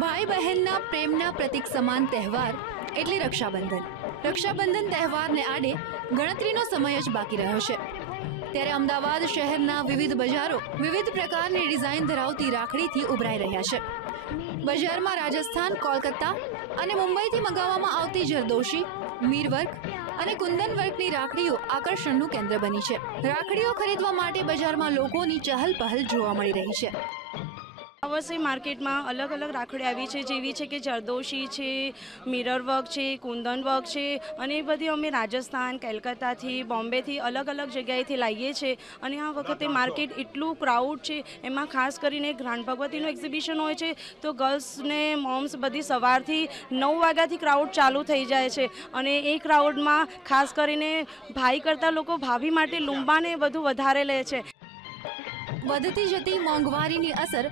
ભાઈ બહેનના પ્રેમના પ્રતીક સમાન તહેવાર એટલે રક્ષાબંધન. રક્ષાબંધન તહેવારને આડે ગણતરીનો સમય જ બાકી રહ્યો છે. ત્યારે અમદાવાદ શહેરના વિવિધ બજારો વિવિધ પ્રકારની ડિઝાઇન ધરાવતી રાખડીથી ઉભરાઈ રહ્યા છે. બજારમાં રાજસ્થાન, કોલકાતા અને મુંબઈથી મંગાવવામાં આવતી જરદોશી, મીરવર્ક અને કુંદન વર્કની રાખડીઓ આકર્ષણનું કેન્દ્ર બની છે. રાખડીઓ ખરીદવા માટે બજારમાં લોકોની ચહલ પહલ જોવા મળી રહી છે. આ વર્ષે માર્કેટમાં અલગ અલગ રાખડી આવી છે જેવી છે કે જરદોશી છે મિરર વર્ક છે કુંદન વર્ક છે અને એ બધી અમે રાજસ્થાન કેલકત્તાથી બોમ્બેથી અલગ અલગ જગ્યાએથી લાવીએ છીએ અને આ વખતે માર્કેટ એટલું ક્રાઉડ છે એમાં ખાસ કરીને ગ્રાન્ડ ભગવતીનું એક્ઝિબિશન હોય છે તો ગર્લ્સને મોમ્સ બધી સવારથી નવ વાગ્યાથી ક્રાઉડ ચાલુ થઈ જાય છે અને એ ક્રાઉડમાં ખાસ કરીને ભાઈ કરતાં લોકો ભાભી માટે લુંબાને બધું વધારે લે છે. વધતી જતી મોંઘવારીની અસર